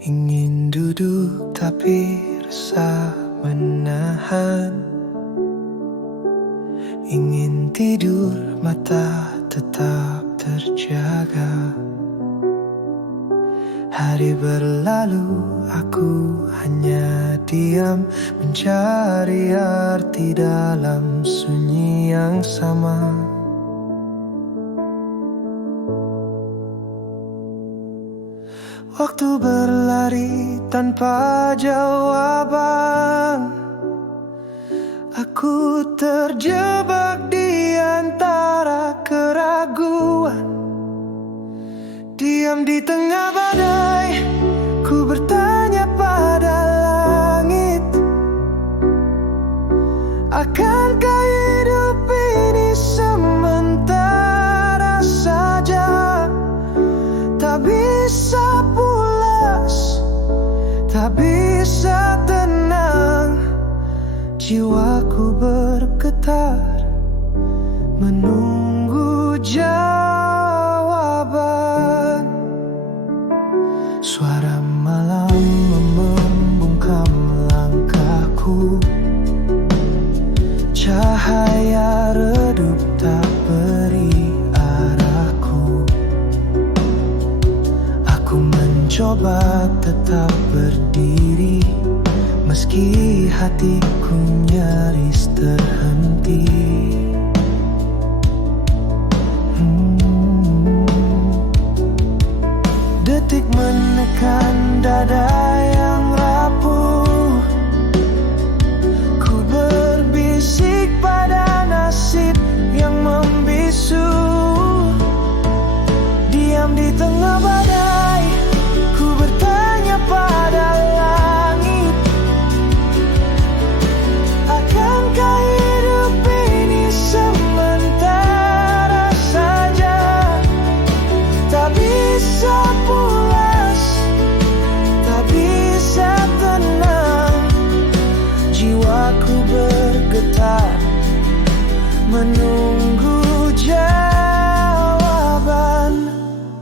Ingin duduk tapi rasa menahan. Ingin tidur mata tetap terjaga. Hari berlalu aku hanya diam, mencari arti dalam sunyi yang sama. Waktu berlari tanpa jawaban. Aku terjebak di antara keraguan. Diam di tengah badai, ku bertanya pada langit, akankah hidup ini sementara saja? Tak bisa pulas, tak bisa tenang. Jiwaku bergetar menunggu jawaban. Suara malam membungkam langkahku. Cahaya redup tak beri arahku. Aku mencoba tetap berdiri, meski hatiku nyaris terhenti. Detik menekan dada yang rapuh. Ku berbisik pada nasib yang membisu. Diam di tengah badai, ku bertanya pada langit, akankah hidup ini sementara saja? Tak bisa pulas, tak bisa tenang. Jiwaku bergetar menunggu jawaban.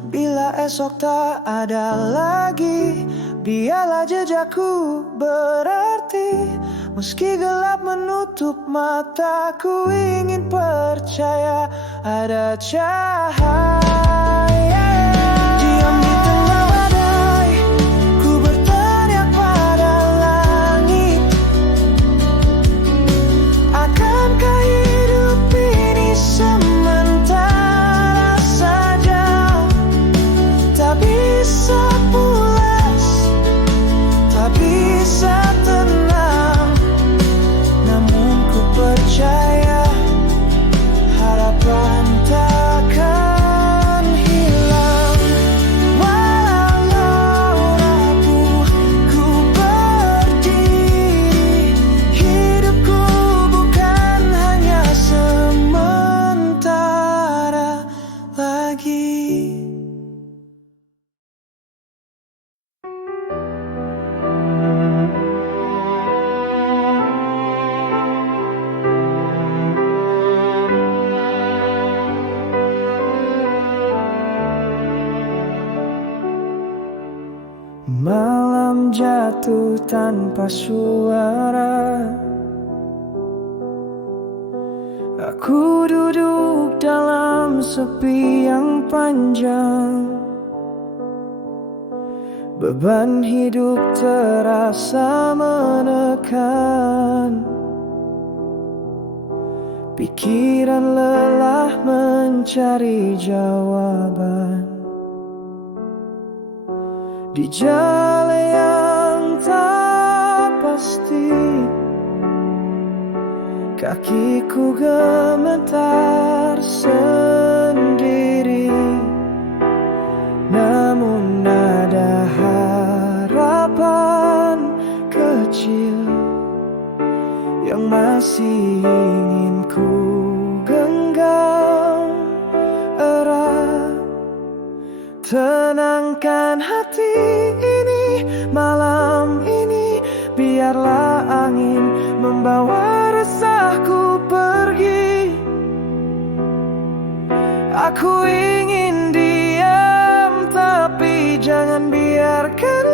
Bila esok tak ada lagi, biarlah jejakku berarti. Meski gelap menutup mataku, ingin percaya ada cahaya. Diam di tengah badai, ku bertanya pada langit, akankah hidup ini sementara saja? Tak bisa pulas, tak bisa tenang. Namun ku percaya harapan takkan hilang. Walau rapuh ku berdiri, hidupku bukan hanya sementara lagi. Malam jatuh tanpa suara. Aku duduk dalam sepi yang panjang. Beban hidup terasa menekan. Pikiran lelah mencari jawaban. Di jalan yang tak pasti, kakiku gemetar sendiri. Namun ada harapan kecil yang masih ingin ku genggam erat. Tenangkan hati ini malam ini, biarlah angin membawa resahku pergi. Aku ingin diam, tapi jangan biarkan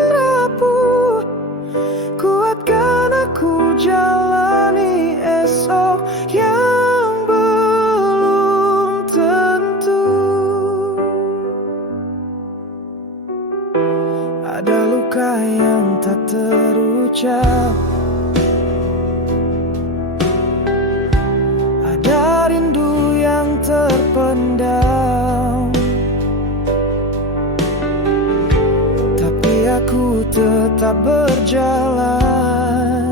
Kuatkan aku jalani esok yang belum tentu. Ada luka yang tak terucap, ada rindu yang terpendam, tapi aku tetap berjalan.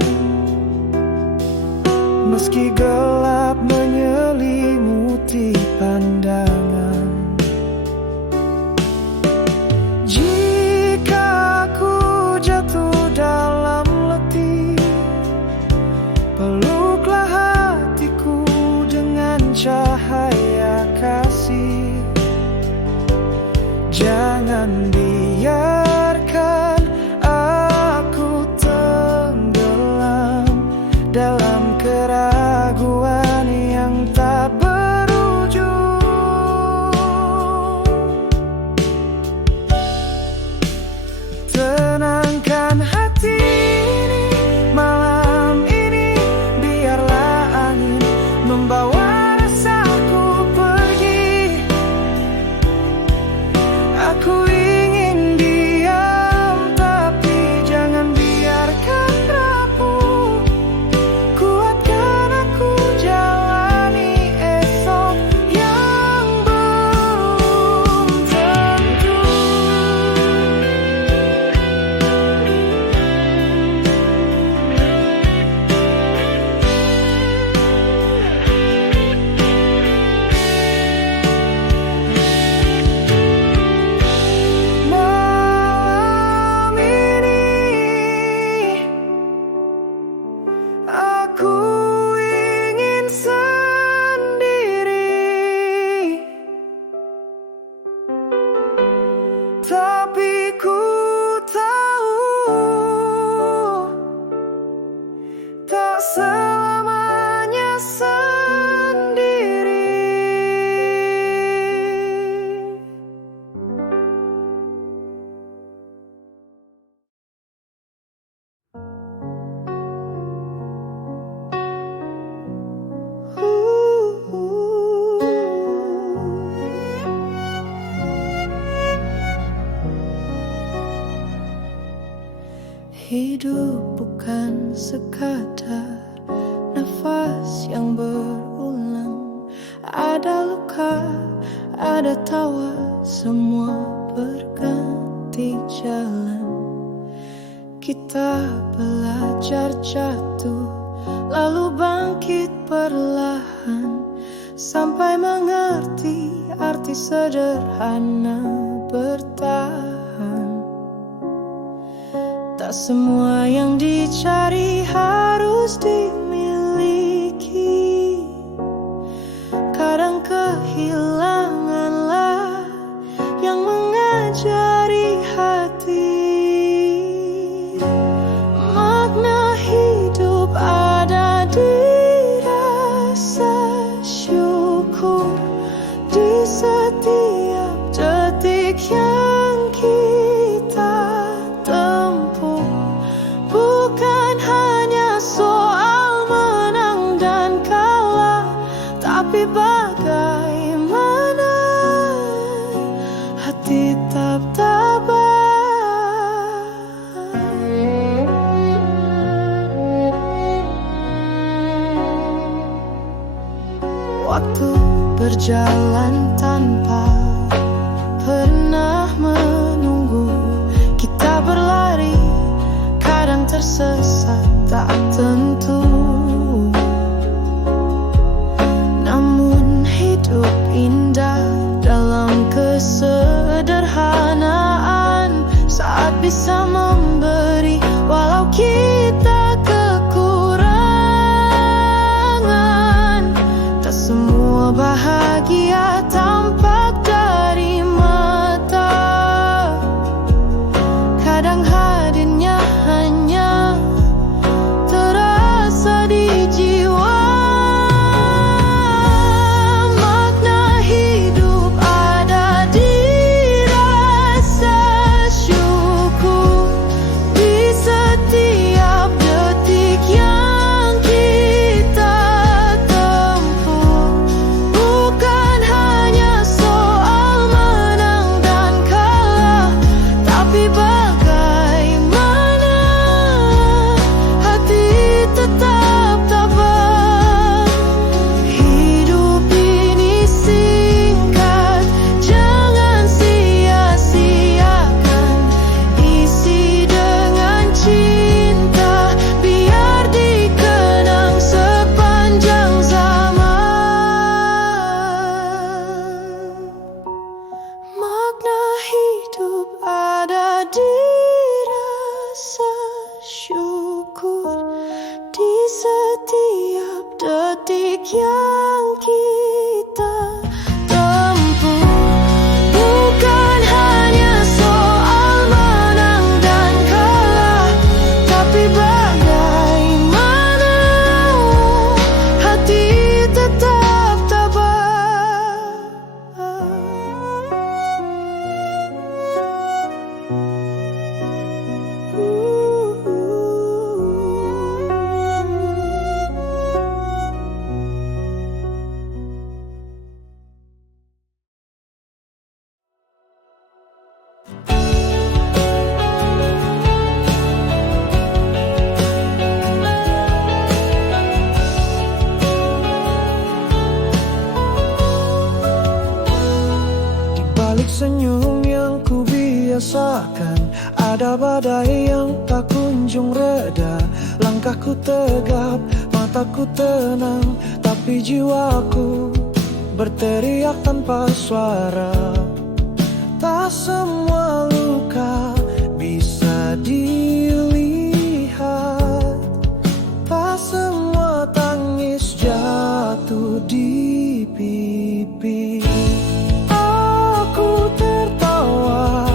Meski gelap menyelimuti pandangan, jika aku jatuh dalam letih, peluklah hatiku dengan cahaya kasih. Jangan biarkan aku tenggelam dalam keraguan yang tak berujung. Tenangkan hati ini malam ini, biarlah angin membawa rasaku pergi. Aku ingin diam, tapi jangan biarkan rapuh. Kuatkan aku jalani esok yang belum tentu. Malam ini aku ingin sendiri, tapi ku tahu tak selamanya sendiri. Hidup bukan sekadar nafas yang berulang. Ada luka, ada tawa, semua berganti jalan. Kita belajar jatuh, lalu bangkit perlahan, sampai mengerti arti sederhana bertahan. Tak semua yang dicari harus dimiliki. Kadang kehilanganlah yang mengajari hati. Makna hidup ada di rasa syukur, di setiap detik yang kita tempuh. Bukan hanya soal menang dan kalah, tapi bagaimana hati tetap tabah. Waktu berjalan tanpa pernah menunggu. Kita berlari, kadang tersesat tak tentu. Namun hidup indah dalam kesederhanaan, saat bisa memberi walau kita kekurangan. Tak semua bahagia tampak dari mata, kadang hadirnya hanya terasa di jiwa. Makna hidup ada di rasa syukur, hari yang tak kunjung reda. Langkahku tegap, mataku tenang, tapi jiwaku berteriak tanpa suara. Tak semua luka bisa dilihat, tak semua tangis jatuh di pipi. Aku tertawa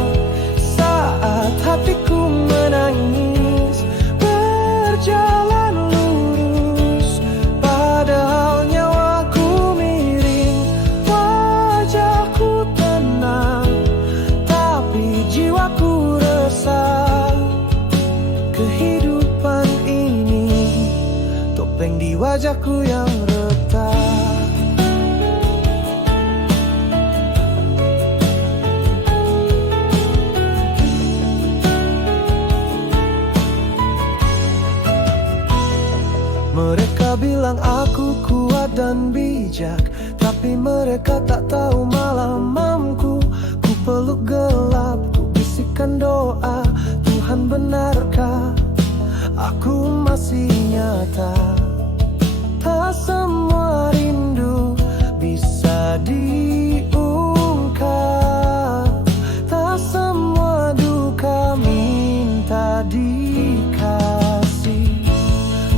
saat hatiku menangis, berjalan lurus padahal nyawaku miring. Wajahku tenang tapi jiwaku resah. Kehidupan ini topeng di wajahku yang retak. Mereka bilang aku kuat dan bijak, tapi mereka tak tahu malam-malamku. Ku peluk gelap, ku bisikan doa, Tuhan benarkah aku masih nyata? Tak semua rindu bisa diungkap, tak semua duka minta dikasih.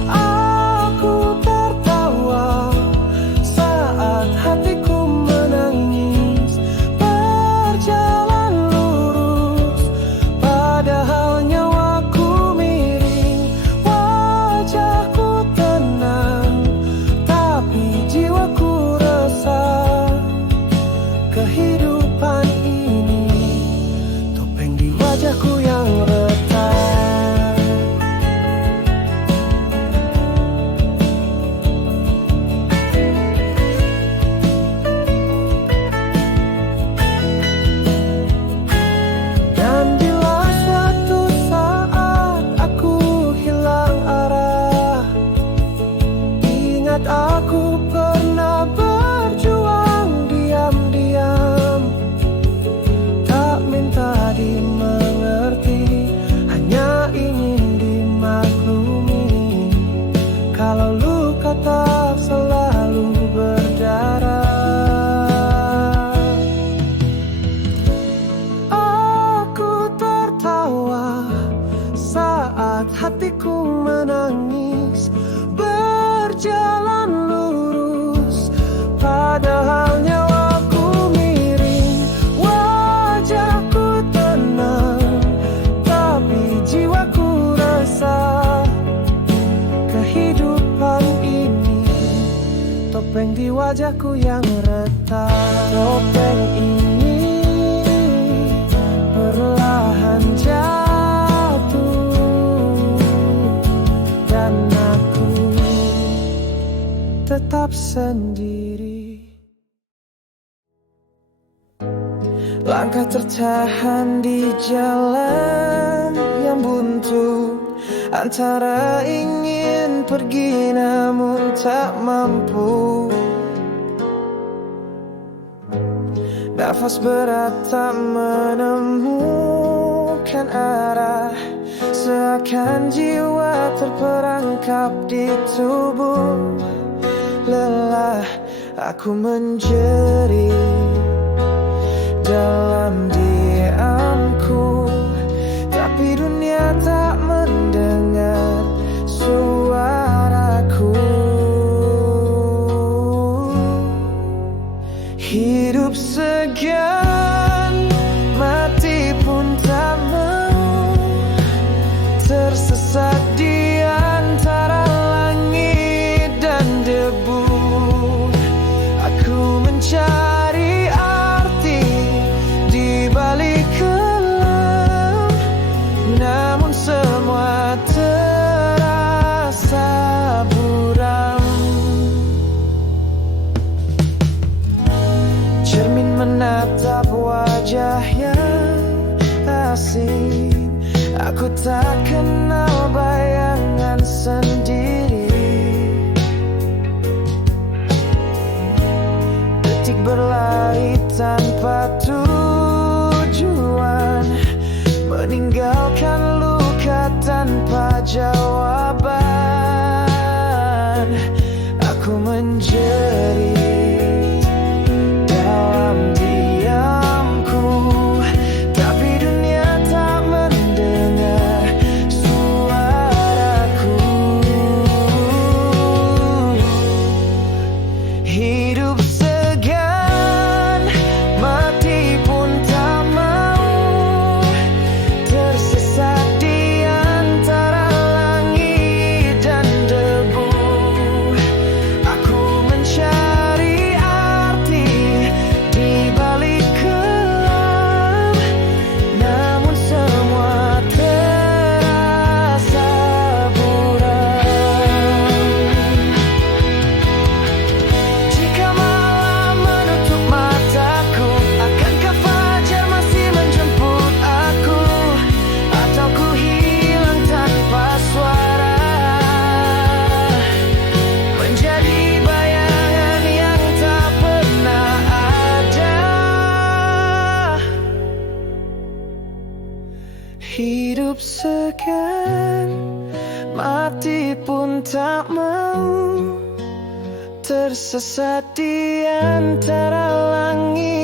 Aku tertawa saat hatiku menangis, berjalan lurus padahal nyawaku miring. Wajahku tenang tapi jiwaku resah. Kehidupan ini topeng di wajahku yang retak. Dan bila suatu saat aku hilang arah, ingat aku pernah berjuang diam-diam, tak minta dimengerti, hanya ingin dimaklumi. Kalau luka tak selalu berdarah. Aku tertawa saat hatiku menangis, berjalan lurus padahal nyawaku miring. Wajahku tenang tapi jiwaku resah. Kehidupan ini topeng di wajahku yang retak. Topeng ini perlahan jatuh dan aku tetap sendiri. Langkah tertahan di jalan yang buntu, antara ingin pergi namun tak mampu. Nafas berat tak menemukan arah, seakan jiwa terperangkap di tubuh. Lelah aku menjerit dalam diamku, tapi dunia tak mendengar suaraku. Hidup segan, mati pun tak mau, tersesat di antara langit dan debu. Aku mencari arti di balik kelam, namun semua terasa buram. Cermin menatap wajah yang asing, aku tak kenal bayangan sendiri. Detik berlari tanpa tujuan, meninggalkan luka jawaban. Aku menjerit dalam diamku, tapi dunia tak mendengar suaraku. Hidup segan, mati pun tak mau, tersesat di antara langit dan debu. Aku mencari arti di balik kelam, namun semua terasa buram. Jika malam menutup mataku, akankah fajar masih menjemput aku? Atau ku hilang tanpa suara, menjadi bayangan yang tak pernah ada. Hidup segan, mati pun tak mau, tersesat di antara langit